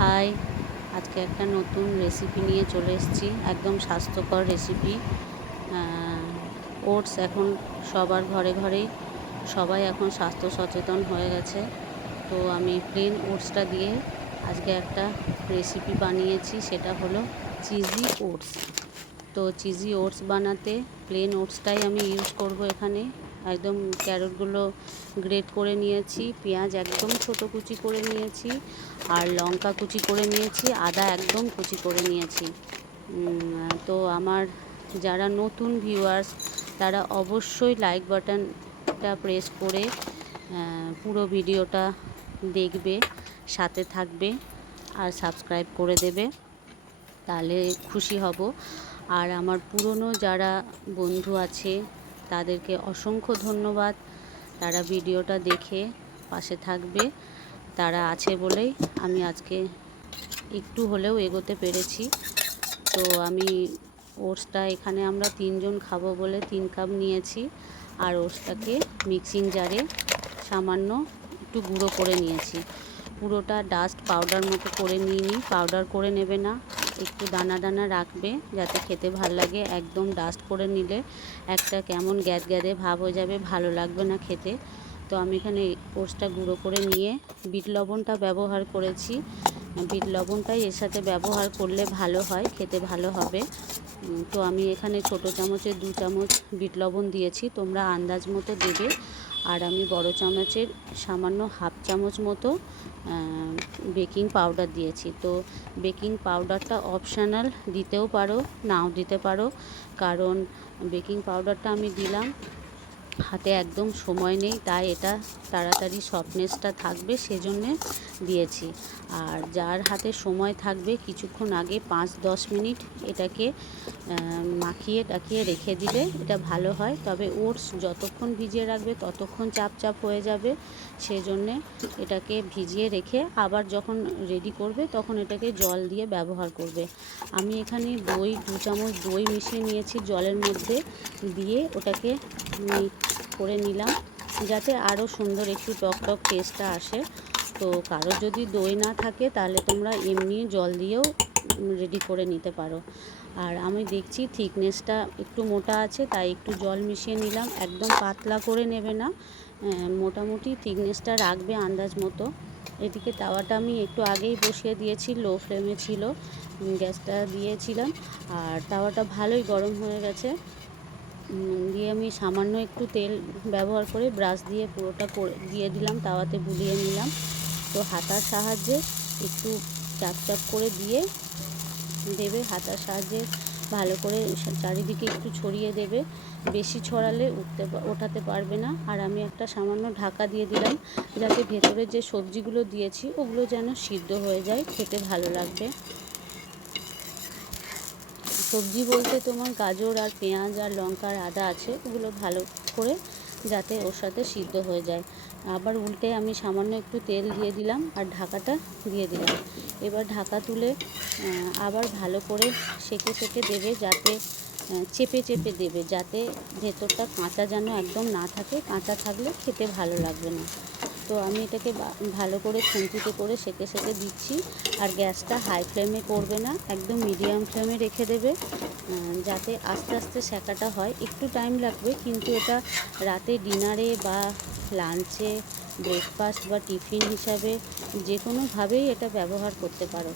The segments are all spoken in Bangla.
হাই, আজকে একটা নতুন রেসিপি নিয়ে চলে এসেছি, একদম স্বাস্থ্যকর রেসিপি ওটস এখন সবার ঘরে ঘরেই, সবাই এখন স্বাস্থ্য সচেতন হয়ে গেছে। তো আমি প্লেন ওটসটা দিয়ে আজকে একটা রেসিপি বানিয়েছি, সেটা হলো চিজি ওটস তো চিজি ওটস বানাতে প্লেন ওটসটাই আমি ইউজ করব এখানে। একদম ক্যারটগুলো গ্রেট করে নিয়েছি, পেঁয়াজ একদম ছোটো কুচি করে নিয়েছি আর লঙ্কা কুচি করে নিয়েছি, আদা একদম কুচি করে নিয়েছি। তো আমার যারা নতুন ভিউয়ার্স তারা অবশ্যই লাইক বাটনটা প্রেস করে পুরো ভিডিওটা দেখবে, সাথে থাকবে আর সাবস্ক্রাইব করে দেবে, তাহলে খুশি হব। আর আমার পুরনো যারা বন্ধু আছে তাদেরকে অসংখ্য ধন্যবাদ। তারা ভিডিওটা দেখে পাশে থাকবে। তারা আছে বলেই আমি আজকে একটু হলেও এগোতে পেরেছি। তো আমি ওটসটা এখানে আমরা তিনজন খাব বলে তিন কাপ নিয়েছি। আর ওটসটাকে মিক্সিং জারে সামান্য একটু গুঁড়ো করে নিয়েছি। পুরোটা ডাস্ট পাউডার মতো করে নিয়ে নিই পাউডার করে নেবে না। একটু দানা দানা রাখবে যাতে খেতে ভালো লাগে, একদম ডাস্ট করে নিলে একটা কেমন গ্যাদ গ্যাদে ভাব হয়ে যাবে, ভালো লাগবে না খেতে। তো আমি এখানে ওটসটা গুঁড়ো করে নিয়ে বিট লবণটা ব্যবহার করেছি। বিট লবণটাই এর সাথে ব্যবহার করলে ভালো হয়, খেতে ভালো হবে। তো আমি এখানে ছোট চামচে দু চামচ বিট লবণ দিয়েছি, তোমরা আন্দাজ মতো দেবে। আর আমি বড় চামচের সামান্য হাফ চামচ মতো বেকিং পাউডার দিয়েছি। তো বেকিং পাউডারটা অপশানাল দিতেও পারো, নাও দিতে পারো। কারণ বেকিং পাউডারটা আমি দিলাম, হাতে একদম সময় নেই, তাই এটা তাড়াতাড়ি সফটনেসটা থাকবে, সেজন্যে দিয়েছি। আর যার হাতে সময় থাকবে কিছুক্ষণ আগে পাঁচ দশ মিনিট এটাকে মাখিয়ে টাকিয়ে রেখে দিলে এটা ভালো হয়। তবে ওটস যতক্ষণ ভিজিয়ে রাখবে ততক্ষণ চাপ চাপ হয়ে যাবে। সেজন্যে এটাকে ভিজিয়ে রেখে আবার যখন রেডি করবে তখন এটাকে জল দিয়ে ব্যবহার করবে। আমি এখানে দই, দু চামচ দই মিশিয়ে নিয়েছি জলের মধ্যে দিয়ে ওটাকে করে নিলাম। যাতে আরও সুন্দর একটু টক টক টেস্টটা আসে। তো কারোর যদি দই না থাকে, তাহলে তোমরা এমনি জল দিয়েও রেডি করে নিতে পারো। আর আমি দেখছি থিকনেসটা একটু মোটা আছে, তাই একটু জল মিশিয়ে নিলাম। একদম পাতলা করে নেবে না। মোটামুটি থিকনেসটা রাখবে আন্দাজ মতো। এদিকে তাওয়াটা আমি একটু আগেই বসিয়ে দিয়েছি লো ফ্লেমে ছিল। গ্যাসটা দিয়েছিলাম। আর তাওয়াটা ভালোই গরম হয়ে গেছে। দিয়ে আমি সামান্য একটু তেল ব্যবহার করে ব্রাশ দিয়ে পুরোটা করে, দিয়ে দিলাম, তাওয়াতে বুলিয়ে নিলাম। তো হাতার সাহায্যে একটু চাপ চাপ করে দিয়ে দেবে। হাতার সাহায্যে ভালো করে চারিদিকে একটু ছড়িয়ে দেবে। বেশি ছড়ালে উঠতে ওঠাতে পারবে না। আর আমি একটা সামান্য ঢাকা দিয়ে দিলাম, যাতে ভেতরে যে সবজিগুলো দিয়েছি, ওগুলো যেন সিদ্ধ হয়ে যায়, খেতে ভালো লাগবে। সবজি বলতে তোমার গাজর আর পেঁয়াজ আর লঙ্কা আর আদা আছে, ওগুলো ভালো করে যাতে ওর সাথে সিদ্ধ হয়ে যায়। আবার উল্টে আমি সামান্য একটু তেল দিয়ে দিলাম আর ঢাকাটা দিয়ে দিলাম। এবার ঢাকা তুলে আবার ভালো করে সেকে সেকে দেবে যাতে চেপে চেপে দেবে যাতে ভেতরটা কাঁচা যেন একদম না থাকে। কাঁচা থাকলে খেতে ভালো লাগবে না। তো আমি এটাকে ভালো করে খুন্তিতে করে সেকে সেকে দিচ্ছি। আর গ্যাসটা হাই ফ্লেমে করবে না, একদম মিডিয়াম ফ্লেমে রেখে দেবে যাতে আস্তে আস্তে সেকাটা হয়। একটু টাইম লাগবে, কিন্তু এটা রাতে ডিনারে বা লাঞ্চে, ব্রেকফাস্ট বা টিফিন হিসাবে যে কোনোভাবেই এটা ব্যবহার করতে পারো।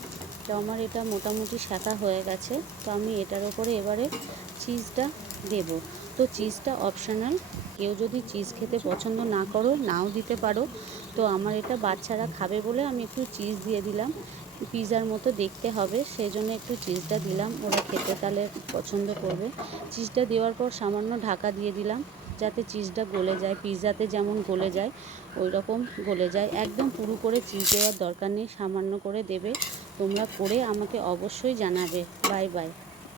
তো আমার এটা মোটামুটি শেখা হয়ে গেছে, তো আমি এটার ওপরে এবারে চিজটা দেব। তো চিজটা অপশনাল কেউ যদি চিজ খেতে পছন্দ না করো, নাও দিতে পারো। তো আমার এটা বাচ্চারা খাবে বলে আমি একটু চিজ দিয়ে দিলাম। পিৎজার মতো দেখতে হবে সেই জন্য একটু চিজটা দিলাম। ওরা খেতে তাহলে পছন্দ করবে। চিজটা দেওয়ার পর সামান্য ঢাকা দিয়ে দিলাম, যাতে চিজটা গলে যায়। পিৎজাতে যেমন গলে যায় ওই রকম গলে যায়। একদম পুরো করে চিজ দেওয়ার দরকার নেই, সামান্য করে দেবে। তোমরা করে আমাকে অবশ্যই জানাবে। Bye bye.